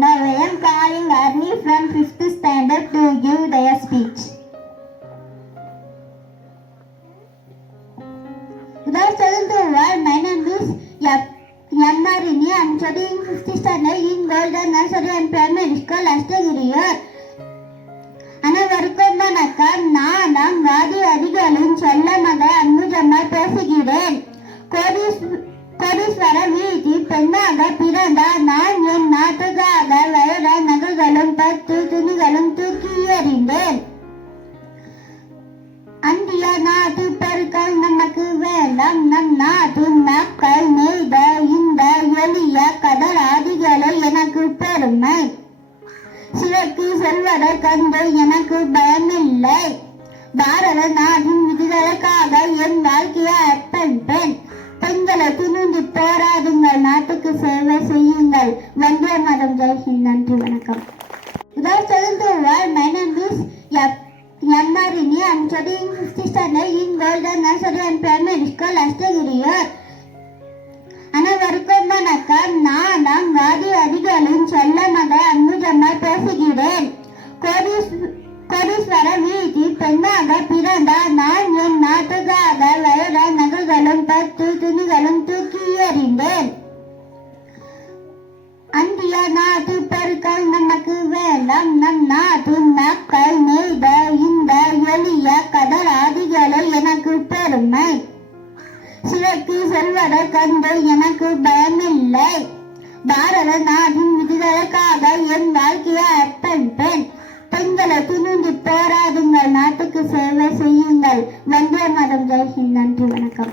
Now I am calling Arni from 5th standard to give their speech. Good afternoon to all. My name is Yammarini. I am studying 5th standard in Golden Nursery and Primary School, Astagiriya. அனைவருக்கும் வணக்கம். நான் அங்காதி அடிகளின் செல்ல மகள் அன்புஜம்மா பேசுகிறேன். கோடீஸ்வர வீதி பெண்ணாக பிறந்த நான் என் நாட்டுக்காக வைர நகைகளும் 10 துணிகளும் தூக்கி எறிந்தேன். அந்திய நாட்டு பொருட்கள் நமக்கு வேண்டாம். நம் நாட்டு மக்கள் நெய்த இந்த எளிய கடலாதிகளை எனக்கு பெருமை. சிறைக்கு செல்வதை கண்டு எனக்கு பயமில்லை. பாரத நாட்டின் விதிகளுக்காக என் வாழ்க்கையை அர்ப்பணிப்பேன். பெண்களை துணிந்து போராடுங்கள், நாட்டுக்கு சேவை செய்யுங்கள். வந்தே மாதம். ஜெய்ஹிந்த். நன்றி, வணக்கம். Good afternoon to all. My name is Yammarini. I am studying 5th standard in Golden Nursery and Primary School, Astagiriya. அனைவருக்கும் வணக்கம். நான் அங்காதி அடிகளின் செல்ல மகள் அன்புஜம்மா பேசுகிறேன். கோடீஸ்வர வீதி பெண்ணாக பிறந்த நான் என் நாட்டுக்காக வைர நகைகளும் 10 துணிகளும் தூக்கி எறிந்தேன். அந்திய நாட்டு பொருட்கள் நமக்கு வேண்டாம். நம் நாட்டு மக்கள் நெய்த இந்த எளிய கடலாதிகளை எனக்கு பெருமை. சிறைக்கு செல்வதை கண்டு எனக்கு பயமில்லை. பாரத நாட்டின் விதிகளுக்காக என் வாழ்க்கையை அர்ப்பணிப்பேன். பெண்களை துணிந்து போராடுங்கள், நாட்டுக்கு சேவை செய்யுங்கள். வந்தே மாதம். ஜெய்ஹிந்த். நன்றி, வணக்கம்.